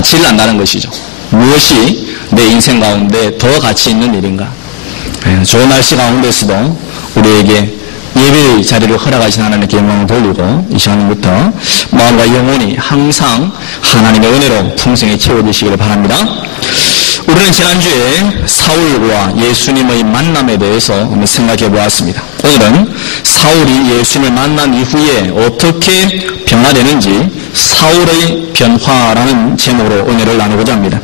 가치를 안다는 것이죠. 무엇이 내 인생 가운데 더 가치 있는 일인가? 좋은 날씨 가운데서도 우리에게 예배의 자리를 허락하신 하나님께 영광을 돌리고 이 시간부터 마음과 영혼이 항상 하나님의 은혜로 풍성히 채워지시기를 바랍니다. 우리는 지난주에 사울과 예수님의 만남에 대해서 한번 생각해 보았습니다. 오늘은 사울이 예수님을 만난 이후에 어떻게 변화되는지 사울의 변화라는 제목으로 은혜를 나누고자 합니다.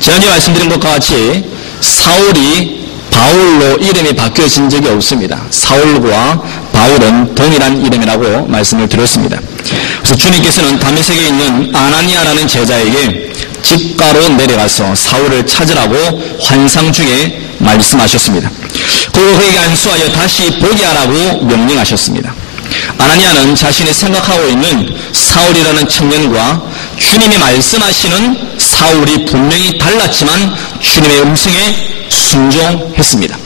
지난주에 말씀드린 것과 같이 사울이 바울로 이름이 바뀌어진 적이 없습니다. 사울과 바울은 동일한 이름이라고 말씀을 드렸습니다. 그래서 주님께서는 다메섹에 있는 아나니아라는 제자에게 집가로 내려가서 사울을 찾으라고 환상 중에 말씀하셨습니다. 그리고 그에게 안수하여 다시 보게 하라고 명령하셨습니다. 아나니아는 자신이 생각하고 있는 사울이라는 청년과 주님이 말씀하시는 사울이 분명히 달랐지만 주님의 음성에 순종했습니다.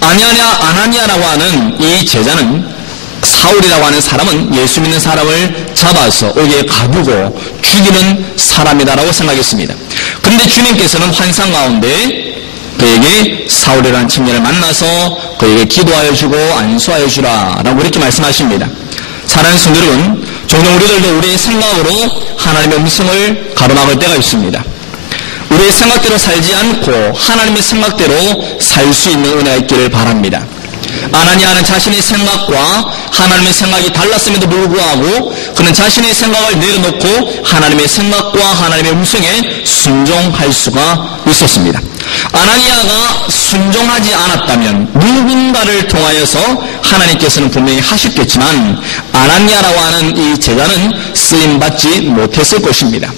아나니아라고 하는 이 제자는 사울이라고 하는 사람은 예수 믿는 사람을 잡아서 옥에 가두고 죽이는 사람이다라고 생각했습니다. 그런데 주님께서는 환상 가운데 그에게 사울이라는 청년을 만나서 그에게 기도하여 주고 안수하여 주라 라고 이렇게 말씀하십니다. 사랑하는 성도 여러분, 종종 우리들도 우리의 생각으로 하나님의 음성을 가로막을 때가 있습니다. 우리의 생각대로 살지 않고 하나님의 생각대로 살 수 있는 은혜가 있기를 바랍니다. 아나니아는 자신의 생각과 하나님의 생각이 달랐음에도 불구하고 그는 자신의 생각을 내려놓고 하나님의 생각과 하나님의 음성에 순종할 수가 있었습니다. 아나니아가 순종하지 않았다면 누군가를 통하여서 하나님께서는 분명히 하셨겠지만 아나니아라고 하는 이 제자는 쓰임받지 못했을 것입니다.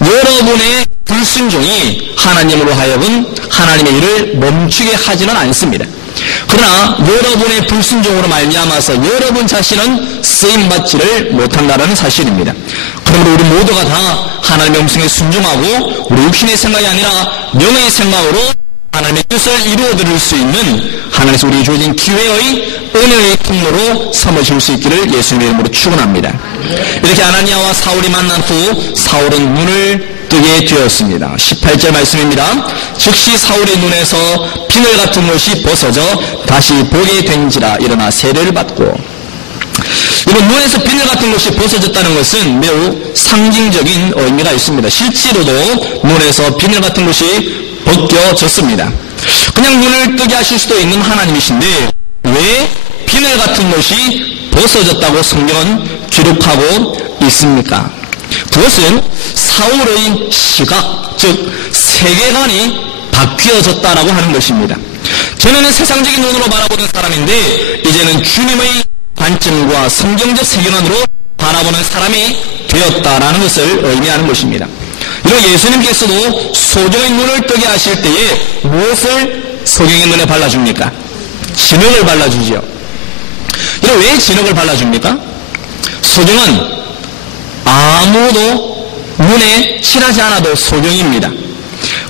여러분의 불순종이 하나님으로 하여금 하나님의 일을 멈추게 하지는 않습니다. 그러나 여러분의 불순종으로 말미암아서 여러분 자신은 쓰임받지를 못한다는 사실입니다. 그러므로 우리 모두가 다 하나님의 음성에 순종하고 우리 육신의 생각이 아니라 영의 생각으로 하나님의 뜻을 이루어드릴 수 있는 하나님께서 우리에게 주어진 기회의 은혜의 통로로 삼으실 수 있기를 예수님의 이름으로 축원합니다. 이렇게 아나니아와 사울이 만난 후 사울은 눈을 뜨게 되었습니다. 18절 말씀입니다. 즉시 사울의 눈에서 비늘 같은 것이 벗어져 다시 보게 된지라 일어나 세례를 받고. 이런 눈에서 비늘 같은 것이 벗어졌다는 것은 매우 상징적인 의미가 있습니다. 실제로도 눈에서 비늘 같은 것이 벗겨졌습니다. 그냥 눈을 뜨게 하실 수도 있는 하나님이신데 왜 비늘 같은 것이 벗어졌다고 성경은 기록하고 있습니까? 그것은 사울의 시각, 즉 세계관이 바뀌어졌다라고 하는 것입니다. 전에는 세상적인 눈으로 바라보는 사람인데 이제는 주님의 관점과 성경적 세계관으로 바라보는 사람이 되었다라는 것을 의미하는 것입니다. 이런 예수님께서도 소경의 눈을 뜨게 하실 때에 무엇을 소경의 눈에 발라줍니까? 진흙을 발라주죠. 이런 왜 진흙을 발라줍니까? 소경은 아무도 눈에 칠하지 않아도 소경입니다.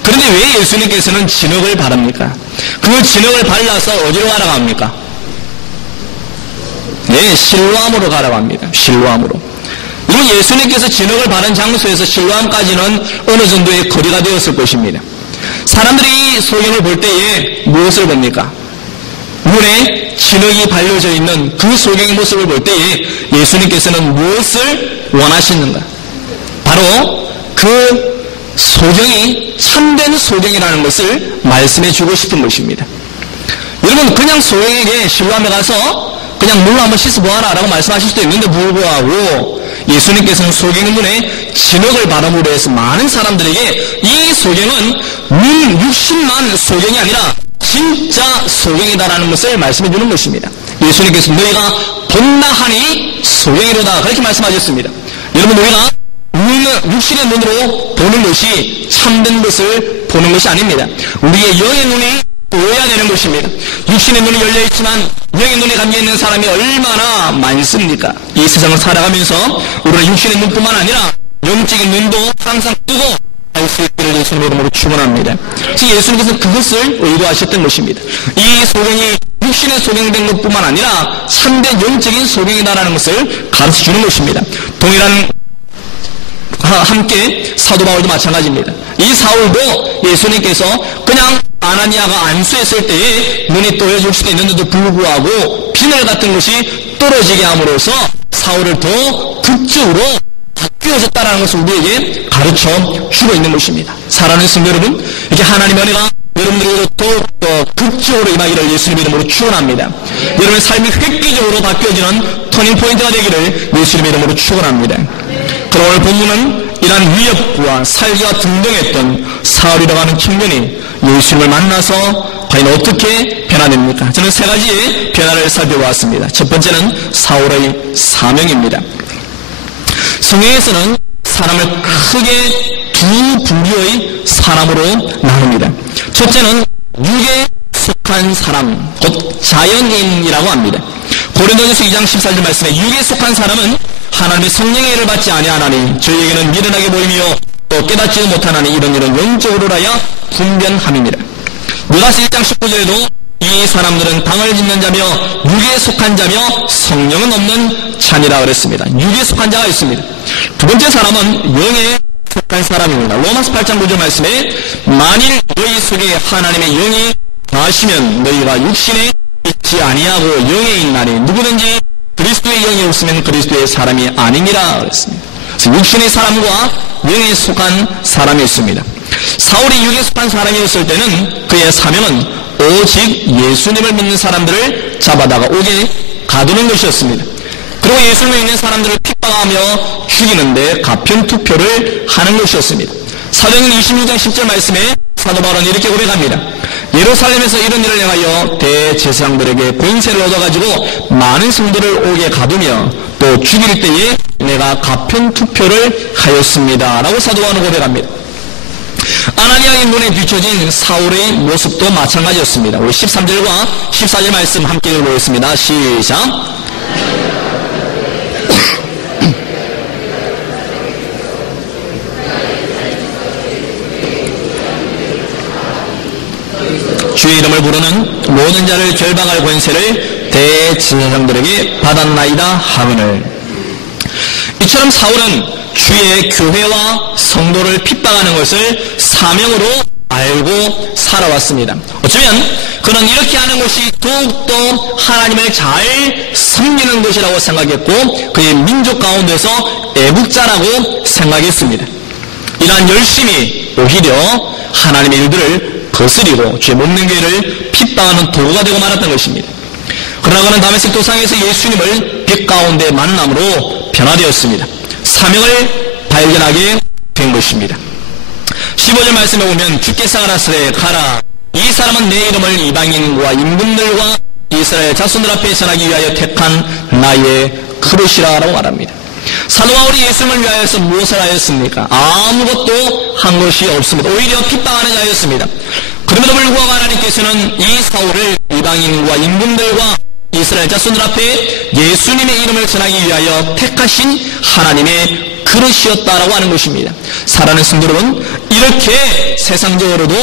그런데 왜 예수님께서는 진흙을 바릅니까? 그 진흙을 발라서 어디로 가라고 합니까? 네, 실로암으로 가라고 합니다. 실로암으로. 이건 예수님께서 진흙을 바른 장소에서 실로암까지는 어느 정도의 거리가 되었을 것입니다. 사람들이 소경을 볼 때에 무엇을 봅니까? 눈에 진흙이 발려져 있는 그 소경의 모습을 볼 때에 예수님께서는 무엇을 원하시는가? 바로 그 소경이 참된 소경이라는 것을 말씀해 주고 싶은 것입니다. 여러분, 그냥 소경에게 실로암에 가서 그냥 물로 한번 씻어보아라 라고 말씀하실 수도 있는데 불구하고 예수님께서는 소경의 눈에 진흙을 바람으로 해서 많은 사람들에게 이 소경은 육신만 소경이 아니라 진짜 소경이다라는 것을 말씀해 주는 것입니다. 예수님께서 너희가 본다 하니 소경이로다 그렇게 말씀하셨습니다. 여러분, 우리가 육신의 눈으로 보는 것이 참된 것을 보는 것이 아닙니다. 우리의 영의 눈이 보여야 되는 것입니다. 육신의 눈이 열려있지만 영의 눈이 감겨있는 사람이 얼마나 많습니까? 이 세상을 살아가면서 우리는 육신의 눈뿐만 아니라 영적인 눈도 항상 뜨고 할 수 있기를 예수님의 이름으로 축원합니다. 지금 예수님께서는 그것을 의도하셨던 것입니다. 이 소경이 육신의 소경된 것뿐만 아니라 참된 영적인 소경이다라는 것을 가르쳐주는 것입니다. 동일한 함께 사도 바울도 마찬가지입니다. 이 사울도 예수님께서 그냥 아나니아가 안수했을 때에 눈이 떠여질 수도 있는데도 불구하고 비늘 같은 것이 떨어지게 함으로써 사울을 더 극적으로 바뀌어졌다는 것을 우리에게 가르쳐 주고 있는 것입니다. 사랑하는 성도 여러분, 이렇게 하나님의 은혜가 여러분들에게도 더욱더 극적으로 임하기를 예수님의 이름으로 축원합니다. 여러분의 삶이 획기적으로 바뀌어지는 터닝포인트가 되기를 예수님의 이름으로 축원합니다. 그럼 오늘 본문은 이러한 위협과 살기가 등등했던 사울이라고 하는 청년이 예수님을 만나서 과연 어떻게 변화됩니까? 저는 세 가지의 변화를 살펴보았습니다. 첫 번째는 사울의 사명입니다. 성경에서는 사람을 크게 두 부류의 사람으로 나눕니다. 첫째는 육에 속한 사람, 곧 자연인이라고 합니다. 고린도전서 2장 14절 말씀에 육에 속한 사람은 하나님의 성령의 일을 받지 아니하나니 저희에게는 미련하게 보이며 또 깨닫지도 못하나니 이런 일은 영적으로라야 분변함이니라. 누가서 1장 19절에도 이 사람들은 당을 짓는 자며 육에 속한 자며 성령은 없는 자니라 그랬습니다. 육에 속한 자가 있습니다. 두 번째 사람은 영에 속한 사람입니다. 로마서 8장 9절 말씀에 만일 너희 속에 하나님의 영이 나시면 너희가 육신에 있지 아니하고 영에 있나니 누구든지 그리스도의 영이 없으면 그리스도의 사람이 아니니라 그랬습니다. 그래서 육신의 사람과 영에 속한 사람이 있습니다. 사울이 육에 속한 사람이었을 때는 그의 사명은 오직 예수님을 믿는 사람들을 잡아다가 옥에 가두는 것이었습니다. 그리고 예수님을 믿는 사람들을 핍박하며 죽이는데 가편투표를 하는 것이었습니다. 사도행전 26장 10절 말씀에 사도 바울은 이렇게 고백합니다. 예루살렘에서 이런 일을 행하여 대제사장들에게 권세를 얻어가지고 많은 성도를 옥에 가두며 또 죽일 때에 내가 가편투표를 하였습니다 라고 사도 바울은 고백합니다. 아나니아의 눈에 비춰진 사울의 모습도 마찬가지였습니다. 우리 13절과 14절 말씀 함께 읽어보겠습니다. 시작. 주의 이름을 부르는 모든 자를 결박할 권세를 대제사장들에게 받았나이다 하거늘. 이처럼 사울은 주의 교회와 성도를 핍박하는 것을 사명으로 알고 살아왔습니다. 어쩌면 그는 이렇게 하는 것이 더욱더 하나님을 잘 섬기는 것이라고 생각했고 그의 민족 가운데서 애국자라고 생각했습니다. 이러한 열심이 오히려 하나님의 일들을 거스리고 주의 못된 교회를 핍박하는 도구가 되고 말았던 것입니다. 그러나 그는 다메섹 도상에서 예수님을 빛 가운데 만남으로 변화되었습니다. 사명을 발견하게 된 것입니다. 15절 말씀에 보면 주께서 가라사대 가라 이 사람은 내 이름을 이방인과 임금들과 이스라엘 자손들 앞에 전하기 위하여 택한 나의 그릇이라고 말합니다. 사도 바울이 예수님을 위하여서 무엇을 하였습니까? 아무것도 한 것이 없습니다. 오히려 핍박하는 자였습니다. 그럼에도 불구하고 하나님께서는 이 사울을 이방인과 임금들과 이스라엘 자손들 앞에 예수님의 이름을 전하기 위하여 택하신 하나님의 그릇이었다라고 하는 것입니다. 사랑하는 성도 여러분, 이렇게 세상적으로도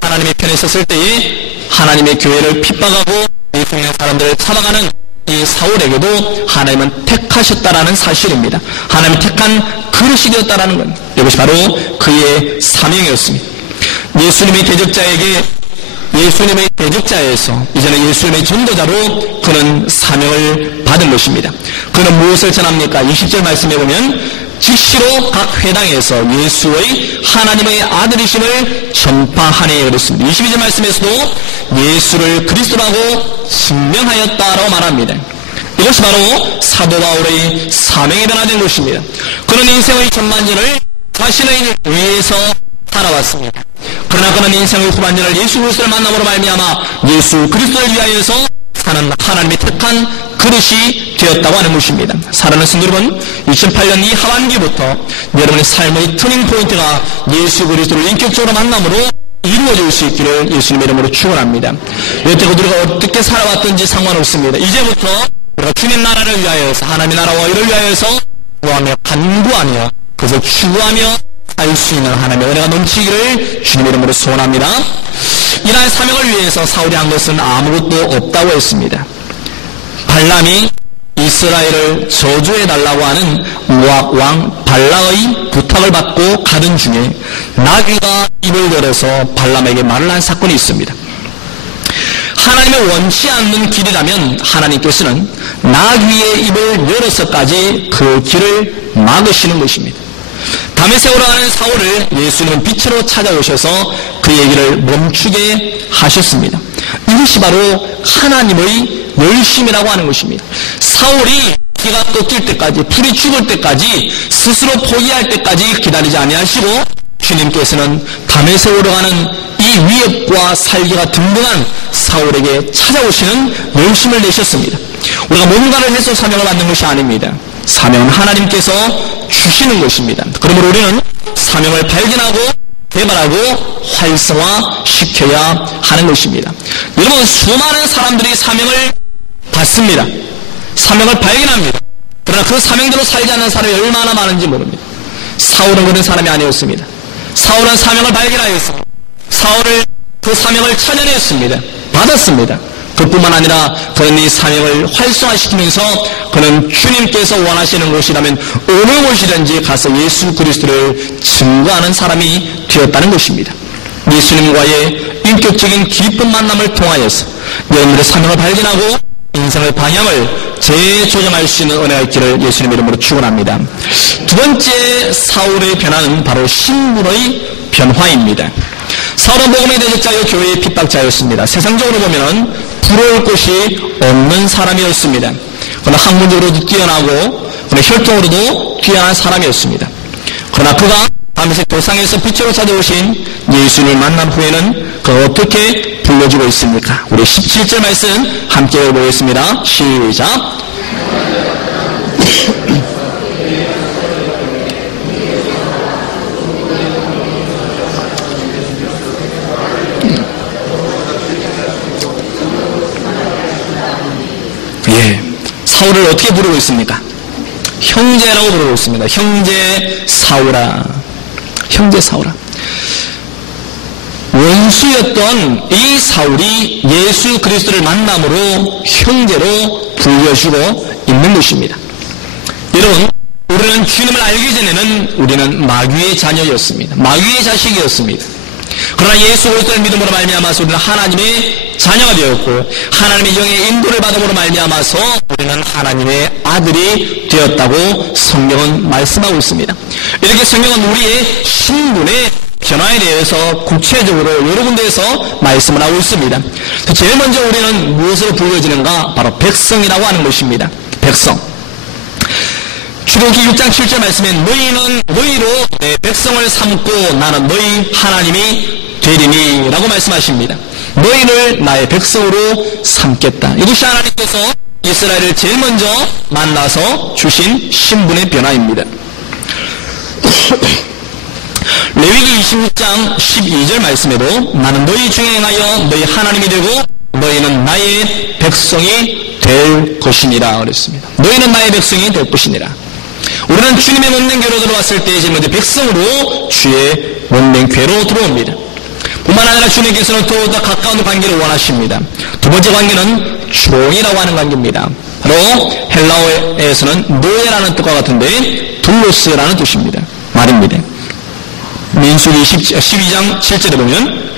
하나님의 편에 섰을 때에 하나님의 교회를 핍박하고 예수님의 사람들을 잡아가는 이 사울에게도 하나님은 택하셨다라는 사실입니다. 하나님이 택한 그릇이 되었다라는 겁니다. 이것이 바로 그의 사명이었습니다. 예수님의 대적자에서 이제는 예수님의 전도자로 그는 사명을 받은 것입니다. 그는 무엇을 전합니까? 20절 말씀에 보면 즉시로 각 회당에서 예수의 하나님의 아들이심을 전파하니 그랬습니다. 22절 말씀에서도 예수를 그리스도라고 증명하였다라고 말합니다. 이것이 바로 사도 바울의 사명이 변화된 것입니다. 그는 인생의 전반전을 자신의 위해서 살아왔습니다. 그러나 그는 인생의 후반전을 예수 그리스도를 만남으로 말미암아 예수 그리스도를 위하여서 사는 하나님의 택한 그릇이 되었다고 하는 것입니다. 사랑하는 성도 여러분, 2008년 이 하반기부터 여러분의 삶의 터닝 포인트가 예수 그리스도를 인격적으로 만남으로 이루어질 수 있기를 예수님의 이름으로 축원합니다. 여태껏 우리가 어떻게 살아왔든지 상관없습니다. 이제부터 우리가 주님 나라를 위하여서 하나님의 나라와 이를 위하여서 구하며 간구하며 그것을 추구하며 살 수 있는 하나님의 은혜가 넘치기를 주님의 이름으로 소원합니다. 이러한 사명을 위해서 사울이 한 것은 아무것도 없다고 했습니다. 발람이 이스라엘을 저주해달라고 하는 모압 왕 발락의 부탁을 받고 가던 중에 나귀가 입을 열어서 발람에게 말을 한 사건이 있습니다. 하나님의 원치 않는 길이라면 하나님께서는 나귀의 입을 열어서까지 그 길을 막으시는 것입니다. 담에 세우러 가는 사울을 예수님은 빛으로 찾아오셔서 그의 길을 멈추게 하셨습니다. 이것이 바로 하나님의 열심이라고 하는 것입니다. 사울이 기가 꺾일 때까지, 불이 죽을 때까지, 스스로 포기할 때까지 기다리지 아니하시고 주님께서는 담에 세우러 가는 이 위협과 살기가 등등한 사울에게 찾아오시는 열심을 내셨습니다. 우리가 뭔가를 해서 사명을 받는 것이 아닙니다. 사명은 하나님께서 주시는 것입니다. 그러므로 우리는 사명을 발견하고 개발하고 활성화시켜야 하는 것입니다. 여러분, 수많은 사람들이 사명을 받습니다. 사명을 발견합니다. 그러나 그 사명대로 살지 않는 사람이 얼마나 많은지 모릅니다. 사울은 그런 사람이 아니었습니다. 사울은 사명을 발견하였습니다. 사울을 그 사명을 찾아냈습니다. 받았습니다. 그뿐만 아니라 그는 이 사명을 활성화시키면서 그는 주님께서 원하시는 곳이라면 어느 곳이든지 가서 예수 그리스도를 증거하는 사람이 되었다는 것입니다. 예수님과의 인격적인 깊은 만남을 통하여서 여러분들의 사명을 발견하고 인생의 방향을 재조정할 수 있는 은혜가 있기를 예수님 이름으로 축원합니다. 두 번째 사울의 변화는 바로 신분의 변화입니다. 사울은 복음의 대적자여 교회의 핍박자였습니다. 세상적으로 보면 부러울 곳이 없는 사람이었습니다. 그러나 학문적으로도 뛰어나고 혈통으로도 뛰어난 사람이었습니다. 그러나 그가 다메섹 도상에서 빛으로 찾아오신 예수님을 만난 후에는 그가 어떻게 불려지고 있습니까? 우리 17절 말씀 함께 읽어보겠습니다. 시작. 사울을 어떻게 부르고 있습니까? 형제라고 부르고 있습니다. 형제 사울아. 형제 사울아. 원수였던 이 사울이 예수 그리스도를 만남으로 형제로 불려주고 있는 것입니다. 여러분, 우리는 주님을 알기 전에는 우리는 마귀의 자녀였습니다. 마귀의 자식이었습니다. 그러나 예수 그리스도를 믿음으로 말미암아서 우리는 하나님의 자녀가 되었고 하나님의 영의 인도를 받음으로 말미암아서 우리는 하나님의 아들이 되었다고 성경은 말씀하고 있습니다. 이렇게 성경은 우리의 신분의 변화에 대해서 구체적으로 여러 군데에서 말씀을 하고 있습니다. 제일 먼저 우리는 무엇으로 불려지는가? 바로 백성이라고 하는 것입니다. 백성. 출애굽기 6장 7절 말씀에 너희는 너희로 내 백성을 삼고 나는 너희 하나님이 되리니 라고 말씀하십니다. 너희를 나의 백성으로 삼겠다. 이것이 하나님께서 이스라엘을 제일 먼저 만나서 주신 신분의 변화입니다. 레위기 26장 12절 말씀에도 나는 너희 중에 행하여 너희 하나님이 되고 너희는 나의 백성이 될 것이니라 그랬습니다. 너희는 나의 백성이 될 것이니라. 우리는 주님의 몸된 궤로 들어왔을 때 제일 먼저 백성으로 주의 몸된 궤로 들어옵니다. 뿐만 아니라 주님께서는 더욱더 가까운 관계를 원하십니다. 두 번째 관계는 종이라고 하는 관계입니다. 바로 헬라어에서는 노예라는 뜻과 같은데 둘로스라는 뜻입니다. 말입니다. 민수기 12장 7절에 보면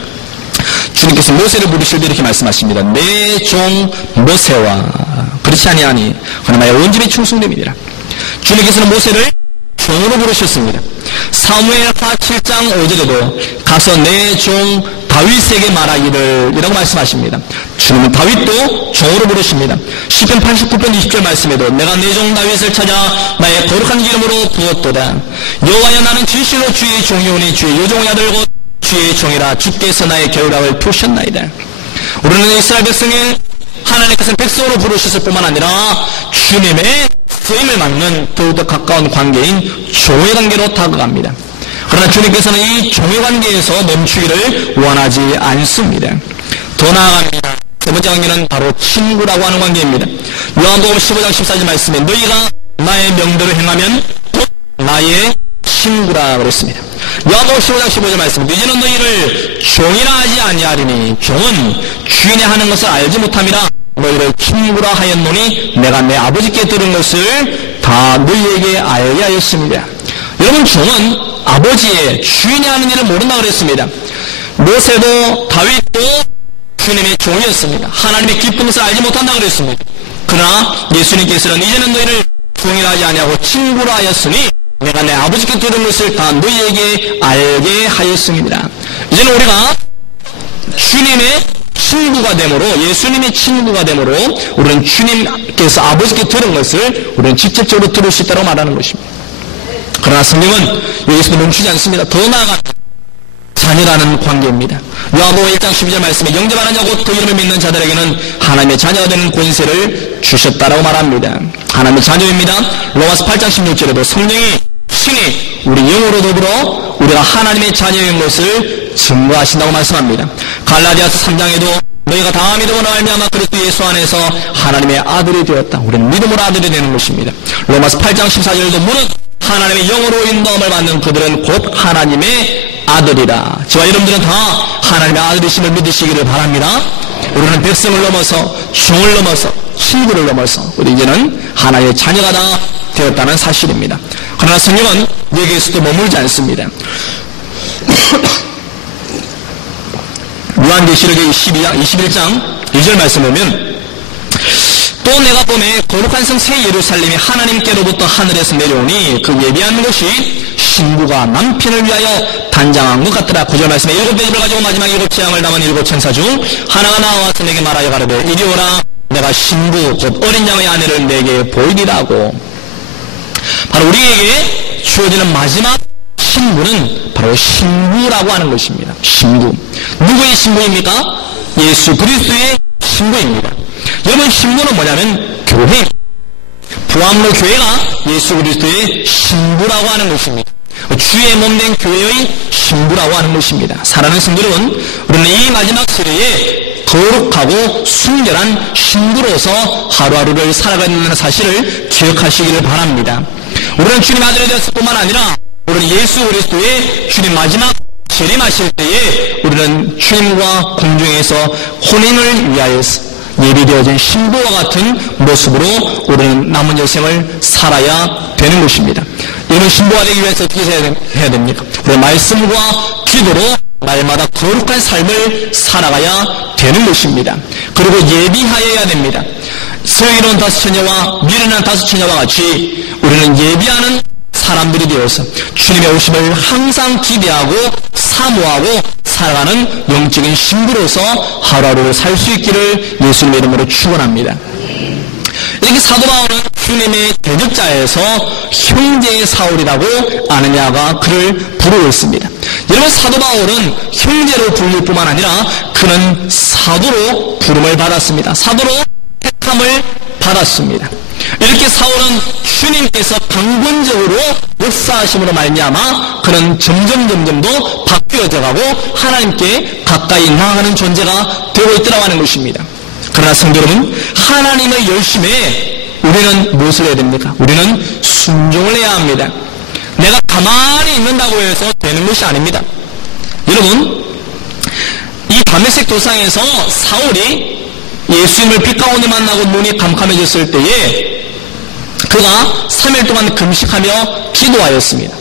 주님께서 모세를 부르실 때 이렇게 말씀하십니다. 내 종 모세와 그렇지 아니하니 그러나 나의 온 집이 충성됨이니라. 주님께서는 모세를 종으로 부르셨습니다. 사무엘하 7장 5절에도 가서 내 종 다윗에게 말하기를 이라고 말씀하십니다. 주님은 다윗도 종으로 부르십니다. 시편 89편 20절 말씀에도 내가 내 종 다윗을 찾아 나의 거룩한 기름으로 부었도다. 여호와여 나는 진실로 주의 종이오니 주의 요종의 아들 곧 주의 종이라 주께서 나의 겨울락을 푸셨나이다. 우리는 이스라엘 백성의 하나님께서 백성으로 부르셨을 뿐만 아니라 주님의 쓰임을 맡는 더욱더 가까운 관계인 종의 관계로 다가갑니다. 그러나 주님께서는 이 종의 관계에서 멈추기를 원하지 않습니다. 더 나아갑니다. 세 번째 관계는 바로 친구라고 하는 관계입니다. 요한복음 15장 14절 말씀에 너희가 나의 명대로 행하면 곧 나의 친구라 그랬습니다. 요한복음 15장 15절 말씀 이제는 너희를 종이라 하지 아니하리니 종은 주인이 하는 것을 알지 못함이라 너희를 친구라 하였노니 내가 내 아버지께 들은 것을 다 너희에게 알게 하였습니다. 여러분, 종은 아버지의 주인이 하는 일을 모른다 그랬습니다. 모세도 다윗도 주님의 종이었습니다. 하나님의 기쁜 것을 알지 못한다 그랬습니다. 그러나 예수님께서는 이제는 너희를 종이라 하지 아니하고 친구라 하였으니 내가 내 아버지께 들은 것을 다 너희에게 알게 하였습니다. 이제는 우리가 주님의 친구가 되므로, 예수님의 친구가 되므로 우리는 주님께서 아버지께 들은 것을 우리는 직접적으로 들을 수 있다고 말하는 것입니다. 그러나 성경은 여기서도 멈추지 않습니다. 더 나아가 자녀라는 관계입니다. 요한복음 1장 12절 말씀에 영접하는 자 곧 그 이름을 믿는 자들에게는 하나님의 자녀가 되는 권세를 주셨다라고 말합니다. 하나님의 자녀입니다. 로마서 8장 16절에도 성령이 신이 우리 영으로 더불어 우리가 하나님의 자녀인 것을 증거하신다고 말씀합니다. 갈라디아서 3장에도 너희가 다 믿음으로 말미암아 그리스도 예수 안에서 하나님의 아들이 되었다. 우리는 믿음으로 아들이 되는 것입니다. 로마서 8장 14절에도 무릇 하나님의 영으로 인도함을 받는 그들은 곧 하나님의 아들이라. 저와 여러분들은 다 하나님의 아들이심을 믿으시기를 바랍니다. 우리는 백성을 넘어서 종을 넘어서 친구를 넘어서 우리 이제는 하나님의 자녀가 다 되었다는 사실입니다. 그러나 성경은 여기에서도 머물지 않습니다. 요한계시록의 21장 2절 말씀 보면 또 내가 보매 거룩한 성 새 예루살렘이 하나님께로부터 하늘에서 내려오니 그 예비한 것이 신부가 남편을 위하여 단장한 것 같더라. 9절 말씀에 7배를 가지고 마지막 7재앙을 담은 7천사 중 하나가 나와서 내게 말하여 가로되 이리 오라. 내가 신부 곧 어린 양의 아내를 내게 보이리라고. 바로 우리에게 주어지는 마지막 신부는 바로 신부라고 하는 것입니다. 신부. 누구의 신부입니까? 예수 그리스도의 신부입니다. 여러분, 신부는 뭐냐면 교회, 부활로 교회가 예수 그리스도의 신부라고 하는 것입니다. 주의 몸된 교회의 신부라고 하는 것입니다. 사랑하는 성도 여러분, 우리는 이 마지막 세대에 거룩하고 순결한 신부로서 하루하루를 살아가는 사실을 기억하시기를 바랍니다. 우리는 주님 아들이 되었을 뿐만 아니라 우리는 예수 그리스도의 주님 마지막 재림하실 때에 우리는 주님과 공중에서 혼인을 위하여서 예비되어진 신부와 같은 모습으로 우리는 남은 여생을 살아야 되는 것입니다. 이런 신부가 되기 위해서 어떻게 해야 됩니까? 우리 말씀과 기도로 날마다 거룩한 삶을 살아가야 되는 것입니다. 그리고 예비하여야 됩니다. 슬기로운 5처녀와 미련한 5처녀와 같이 우리는 예비하는 사람들이 되어서 주님의 오심을 항상 기대하고 사모하고 살아가는 영적인 신부로서 하루하루 살 수 있기를 예수님의 이름으로 축원합니다. 이렇게 사도 바울은 주님의 대적자에서 형제의 사울이라고 아느냐가 그를 부르고 있습니다. 여러분, 사도 바울은 형제로 불릴 뿐만 아니라 그는 사도로 부름을 받았습니다. 사도로 택함을 받았습니다. 이렇게 사울은 주님께서 강권적으로 역사하심으로 말미암아 그는 점점 더 바뀌어져 가고 하나님께 가까이 나아가는 존재가 되고 있더라고 하는 것입니다. 그러나 성도 여러분, 하나님의 열심에 우리는 무엇을 해야 됩니까? 우리는 순종을 해야 합니다. 내가 가만히 있는다고 해서 되는 것이 아닙니다. 여러분, 이 다메섹 도상에서 사울이 예수님을 빛 가운데 만나고 눈이 캄캄해졌을 때에 그가 3일 동안 금식하며 기도하였습니다.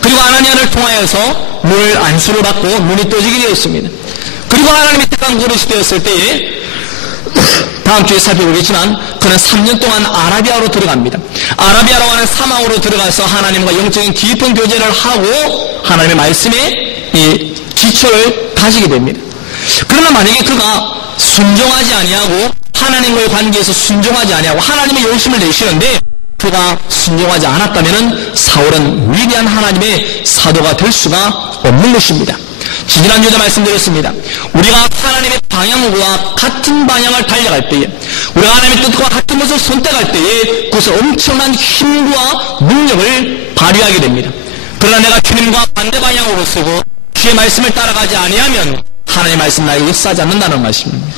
그리고 아나니아를 통하여서 물 안수를 받고 눈이 떠지게 되었습니다. 그리고 하나님의 택한 그릇이 되었을 때에 다음 주에 살펴보겠지만 그는 3년 동안 아라비아로 들어갑니다. 아라비아라고 하는 사막으로 들어가서 하나님과 영적인 깊은 교제를 하고 하나님의 말씀에 이 기초를 다지게 됩니다. 그러나 만약에 그가 순종하지 아니하고 하나님과의 관계에서 순종하지 아니하고 하나님의 열심을 내시는데 그가 순종하지 않았다면 사울은 위대한 하나님의 사도가 될 수가 없는 것입니다. 지지난주에도 말씀드렸습니다. 우리가 하나님의 방향과 같은 방향을 달려갈 때에 우리가 하나님의 뜻과 같은 것을 선택할 때에 그것을 엄청난 힘과 능력을 발휘하게 됩니다. 그러나 내가 주님과 반대 방향으로 쓰고 주의 말씀을 따라가지 아니하면 하나님의 말씀 나에게 역사하지 않는다는 말씀입니다.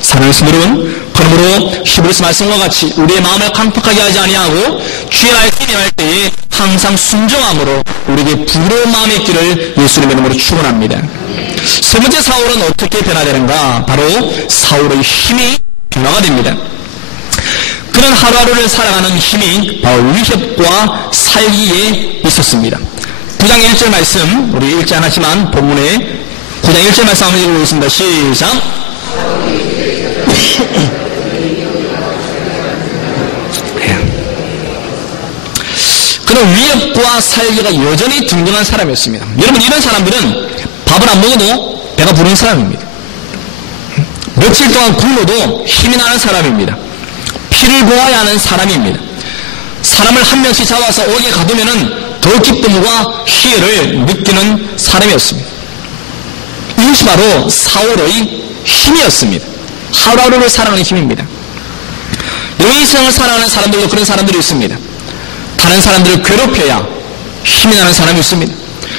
사랑하는 성도 여러분, 그러므로 히브리서 말씀과 같이 우리의 마음을 강팍하게 하지 아니하고 주의 말씀이 할 때에 항상 순종함으로 우리에게 부러운 마음이 있기를 예수님의 이름으로 축원합니다. 세 번째 사울은 어떻게 변화되는가? 바로 사울의 힘이 변화가 됩니다. 그런 하루하루를 살아가는 힘이 바로 위협과 살기에 있었습니다. 9장 1절 말씀, 우리 읽지 않았지만 본문에 9장 1절 말씀 한번 읽어보겠습니다. 시작. 그런 위협과 살기가 여전히 등등한 사람이었습니다. 여러분, 이런 사람들은 밥을 안 먹어도 배가 부른 사람입니다. 며칠 동안 굶어도 힘이 나는 사람입니다. 피를 보아야 하는 사람입니다. 사람을 한 명씩 잡아서 옥에 가두면은 더 기쁨과 희열을 느끼는 사람이었습니다. 이것이 바로 사울의 힘이었습니다. 하루하루를 살아가는 힘입니다. 이 세상을 살아가는 사람들도 그런 사람들이 있습니다. 다른 사람들을 괴롭혀야 힘이 나는 사람이 있습니다.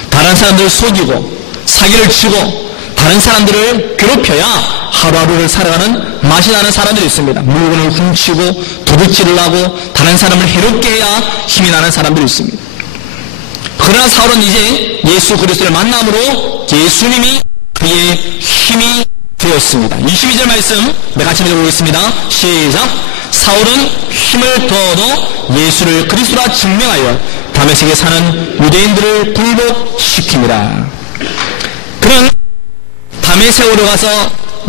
다른 사람들을 속이고 사기를 치고 다른 사람들을 괴롭혀야 하루하루를 살아가는 맛이 나는 사람들이 있습니다. 물건을 훔치고 도둑질을 하고 다른 사람을 해롭게 해야 힘이 나는 사람들이 있습니다. 그러나 사울은 이제 예수 그리스도를 만남으로 예수님이 그의 힘이 되었습니다. 22절 말씀 같이 읽어보겠습니다. 시작. 사울은 힘을 더어도 예수를 그리스도라 증명하여 다메섹에 사는 유대인들을 굴복시킵니다. 그는 다메섹으로 가서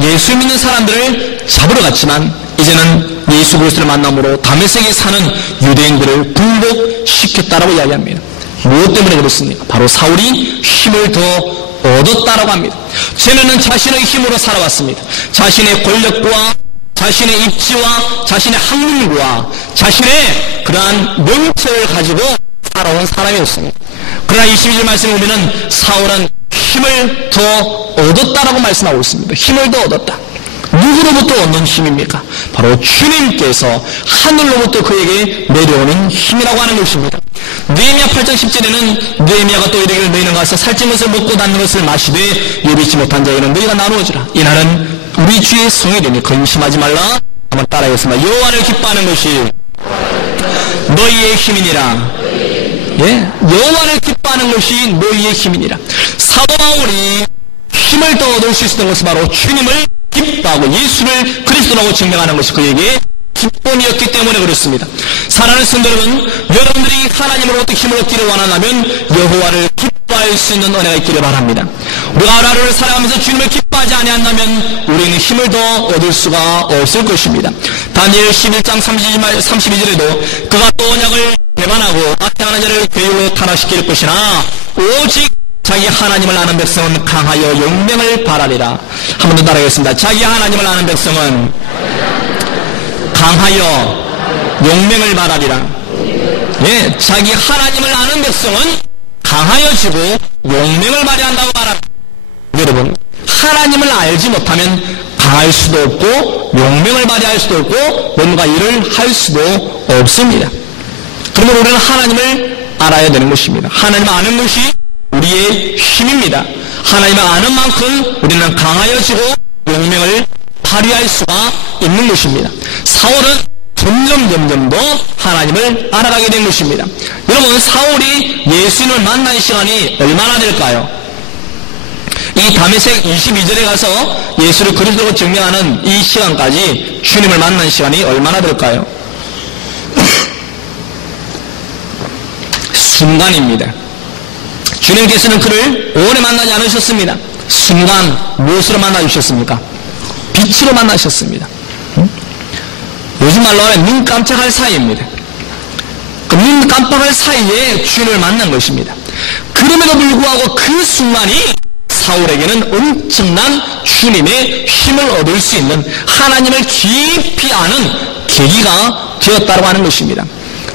예수 믿는 사람들을 잡으러 갔지만 이제는 예수 그리스도를 만남으로 다메섹에 사는 유대인들을 굴복시켰다라고 이야기합니다. 무엇 때문에 그렇습니까? 바로 사울이 힘을 더 얻었다라고 합니다. 쟤는 자신의 힘으로 살아왔습니다. 자신의 권력과 자신의 입지와 자신의 학문과 자신의 그러한 명체를 가지고 살아온 사람이었습니다. 그러나 22절 말씀에 보면은 사울은 힘을 더 얻었다라고 말씀하고 있습니다. 힘을 더 얻었다. 누구로부터 얻는 힘입니까? 바로 주님께서 하늘로부터 그에게 내려오는 힘이라고 하는 것입니다. 느헤미야 8장 10절에는 느헤미야가 또 이르기를 너희는 가서 살찐 것을 먹고 닿는 것을 마시되 예비치 못한 자에게는 너희가 나누어주라. 이날은 우리 주의 성일이니 근심하지 말라. 한번 따라하겠습니다. 여호와를 기뻐하는 것이 너희의 힘이니라. 예? 여호와를 기뻐하는 것이 너희의 힘이니라. 사도 바울이 힘을 더 얻을 수 있었던 것은 바로 주님을 기뻐하고 예수를 그리스도라고 증명하는 것이 그에게 기쁨이었기 때문에 그렇습니다. 사랑하는 성도 여러분, 여러분들이 하나님으로부터 힘을 얻기를 원한다면 여호와를 기뻐할 수 있는 은혜가 있기를 바랍니다. 우리가 하루하루를 살아가면서 주님을 기뻐하지 아니한다면 우리는 힘을 더 얻을 수가 없을 것입니다. 다니엘 11장 32절에도 그가 또 언약을 배반하고 악행하는 자를 괴유로 타락시킬 것이나 오직 자기 하나님을 아는 백성은 강하여 용맹을 발하리라. 한 번 더 따라하겠습니다. 자기 하나님을 아는 백성은 강하여 용맹을 발하리라. 예, 자기 하나님을 아는 백성은 강하여지고 용맹을 발휘한다고 말합니다. 여러분, 하나님을 알지 못하면 강할 수도 없고 용맹을 발휘할 수도 없고 뭔가 일을 할 수도 없습니다. 그러면 우리는 하나님을 알아야 되는 것입니다. 하나님을 아는 것이 우리의 힘입니다. 하나님을 아는 만큼 우리는 강하여지고 용맹을 발휘할 수가 있는 것입니다. 사울은 점점 더 하나님을 알아가게 된 것입니다. 여러분, 사울이 예수님을 만난 시간이 얼마나 될까요? 이 다메섹 22절에 가서 예수를 그리스도로 증명하는 이 시간까지 주님을 만난 시간이 얼마나 될까요? 순간입니다. 주님께서는 그를 오래 만나지 않으셨습니다. 순간 무엇으로 만나주셨습니까? 빛으로 만나셨습니다. 요즘 말로 하면 눈 깜짝할 사이입니다. 그 눈 깜빡할 사이에 주님을 만난 것입니다. 그럼에도 불구하고 그 순간이 사울에게는 엄청난 주님의 힘을 얻을 수 있는 하나님을 깊이 아는 계기가 되었다고 하는 것입니다.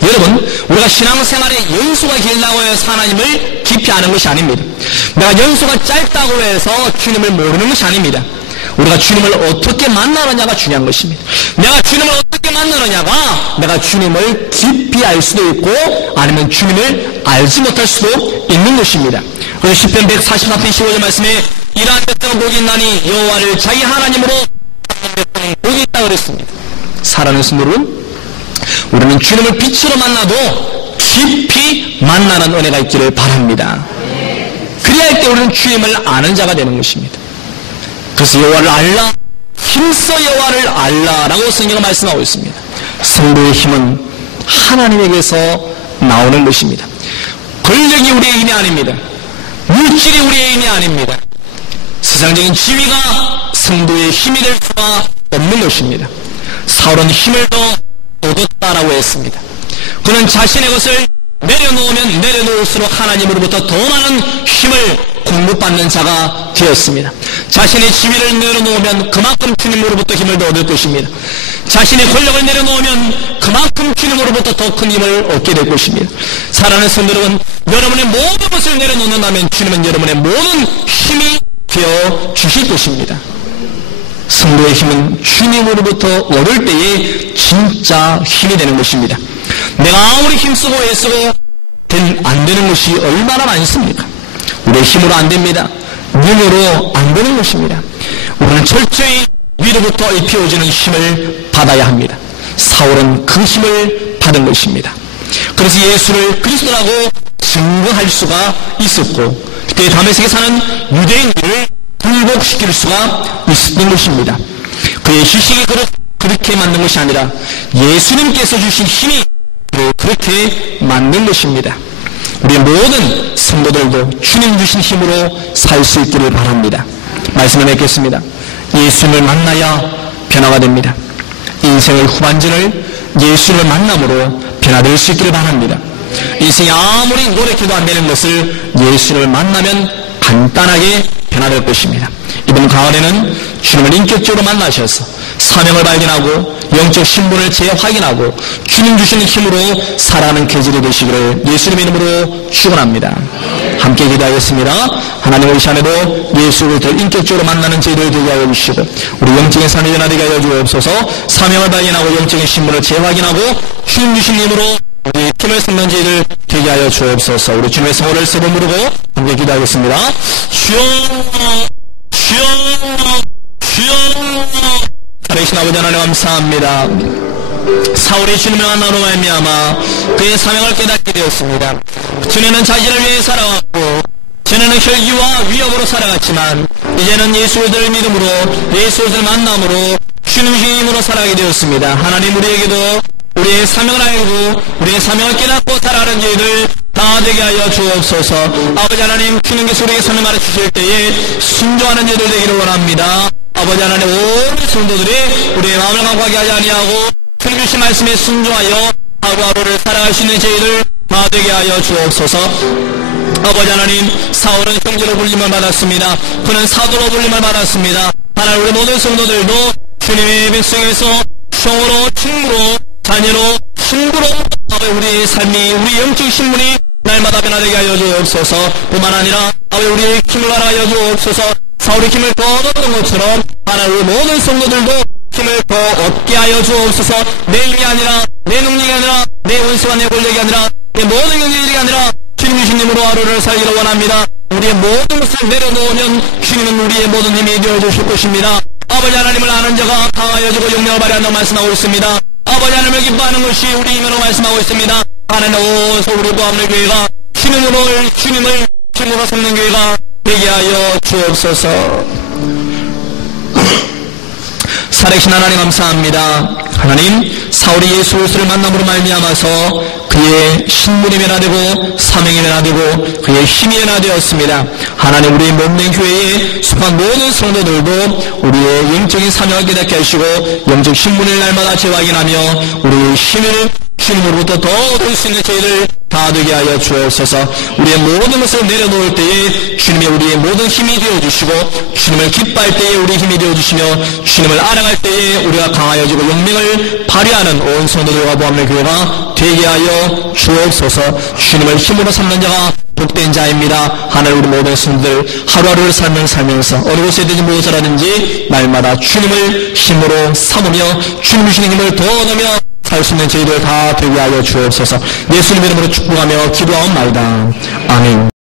여러분, 우리가 신앙생활에 연수가 길다고 해서 하나님을 깊이 아는 것이 아닙니다. 내가 연수가 짧다고 해서 주님을 모르는 것이 아닙니다. 우리가 주님을 어떻게 만나느냐가 중요한 것입니다. 내가 주님을 어떻게 만나느냐가 내가 주님을 깊이 알 수도 있고 아니면 주님을 알지 못할 수도 있는 것입니다. 그래서 시편 144편 15절 말씀에 이러한 백성은 복이 있나니 여호와를 자기 하나님으로 복이 있다 그랬습니다. 사랑하는 성도는 우리는 주님을 빛으로 만나도 깊이 만나는 은혜가 있기를 바랍니다. 그래야 할 때 우리는 주님을 아는 자가 되는 것입니다. 그래서 여호와를 알라 힘써 여호와를 알라라고 성경은 말씀하고 있습니다. 성도의 힘은 하나님에게서 나오는 것입니다. 권력이 우리의 힘이 아닙니다. 물질이 우리의 힘이 아닙니다. 세상적인 지위가 성도의 힘이 될 수가 없는 것입니다. 사울은 힘을 더 얻었다라고 했습니다. 그는 자신의 것을 내려놓으면 내려놓을수록 하나님으로부터 더 많은 힘을 공급받는 자가 되었습니다. 자신의 지위를 내려놓으면 그만큼 주님으로부터 힘을 더 얻을 것입니다. 자신의 권력을 내려놓으면 그만큼 주님으로부터 더 큰 힘을 얻게 될 것입니다. 사랑하는 성도들은 여러분의 모든 것을 내려놓는다면 주님은 여러분의 모든 힘이 되어 주실 것입니다. 성도의 힘은 주님으로부터 얻을 때에 진짜 힘이 되는 것입니다. 내가 아무리 힘쓰고 애쓰고 안 되는 것이 얼마나 많습니까? 우리의 힘으로 안 됩니다. 능으로 안 되는 것입니다. 우리는 철저히 위로부터 입혀오지는 힘을 받아야 합니다. 사울은 그 힘을 받은 것입니다. 그래서 예수를 그리스도라고 증거할 수가 있었고 그때 다메섹에 사는 유대인들을 굴복시킬 수가 있었던 것입니다. 그의 휴식이 그렇게 만든 것이 아니라 예수님께서 주신 힘이 그렇게 만든 것입니다. 우리 모든 성도들도 주님 주신 힘으로 살 수 있기를 바랍니다. 말씀을 맺겠습니다. 예수님을 만나야 변화가 됩니다. 인생의 후반전을 예수님을 만남으로 변화될 수 있기를 바랍니다. 인생이 아무리 노력해도 안 되는 것을 예수님을 만나면 간단하게 변화될 것입니다. 이번 가을에는 주님을 인격적으로 만나셔서 사명을 발견하고 영적 신분을 재확인하고 주님 주시는 힘으로 살아가는 계절이 되시기를 예수님의 이름으로 축원합니다. 함께 기도하겠습니다. 하나님 이 시간에도 예수를 더 인격적으로 만나는 제도를 되게 하여 주시고 우리 영적인 삶이 변화되게 하여 주옵소서. 사명을 발견하고 영적인 신분을 재확인하고 주님 주신 힘으로 우리 힘을 섞는 제도를 되게 하여 주옵소서. 우리 주님의 성호를 세 번 부르고 함께 기도하겠습니다. 주여 주여 주여. 살아계신 아버지 하나님 감사합니다. 사울이 주님을 만나러 말미암아 그의 사명을 깨닫게 되었습니다. 전에는 자신을 위해 살아왔고 전에는 혈기와 위협으로 살아갔지만 이제는 예수를 믿음으로 예수를 만남으로 주님의 힘으로 살아가게 되었습니다. 하나님 우리에게도 우리의 사명을 알고 우리의 사명을 깨닫고 살아가는 저희들 다 되게 하여 주옵소서. 아버지 하나님 주님께서 우리에게 사명 가르치실 때에 순종하는 저희들 되기를 원합니다. 아버지 하나님 온 성도들이 우리의 마음을 강구하게 하지 아니하고 주님 주신 말씀에 순종하여 하루하루를 살아갈 수 있는 저희들 다 되게 하여 주옵소서. 아버지 하나님 사울은 형제로 불림을 받았습니다. 그는 사도로 불림을 받았습니다. 하나님 우리 모든 성도들도 주님의 백성에서 성으로 친구로 자녀로 친구로 우리의 삶이 우리 영적 신분이 날마다 변화되게 하여 주옵소서. 뿐만 아니라 우리의 힘을 알아여 주옵소서. 사울의 힘을 더 얻었던 것처럼 하나님 우리 모든 성도들도 힘을 더 얻게 하여 주옵소서. 내 힘이 아니라 내 능력이 아니라 내 원수와 내 권력이 아니라 내 모든 경제들이 아니라 주님 주님으로 하루를 살기를 원합니다. 우리의 모든 것을 내려놓으면 주님은 우리의 모든 힘이 되어주실 것입니다. 아버지 하나님을 아는 자가 강하여지고 용력을 발휘한다고 말씀하고 있습니다. 아버지 하나님을 기뻐하는 것이 우리 힘으로 말씀하고 있습니다. 하나님 오서 우리 보암의 교회가 주님을 힘으로 삼는 교회가 되게 하여 주옵소서. 살아계신 하나님 감사합니다. 하나님 사울이 예수 그리스도를 만남으로 말미암아서 그의 신분이 변화되고 사명이 변화되고 그의 힘이 변화되었습니다. 하나님 우리 몸된 교회에 속한 모든 성도들도 우리의 영적인 사명을 깨닫게 하시고 영적 신분을 날마다 재확인하며 우리의 힘을 주님으로부터 더 얻을 수 있는 저희를 다 되게 하여 주옵소서. 우리의 모든 것을 내려놓을 때에 주님이 우리의 모든 힘이 되어주시고 주님을 기뻐할 때에 우리의 힘이 되어주시며 주님을 알아갈 때에 우리가 강하여지고 용맹을 발휘하는 온 성도들과 보암의 교회가 되게 하여 주옵소서. 주님을 힘으로 삼는 자가 복된 자입니다. 하나님 우리 모든 성도들 하루하루를 살면서 어느 곳에 되지 무엇을 하든지 날마다 주님을 힘으로 삼으며 주님 주시는 힘을 더 얻으며 살 수 있는 저희들 다 되게 하여 주옵소서. 예수님 이름으로 축복하며 기도하옵나이다. 아멘.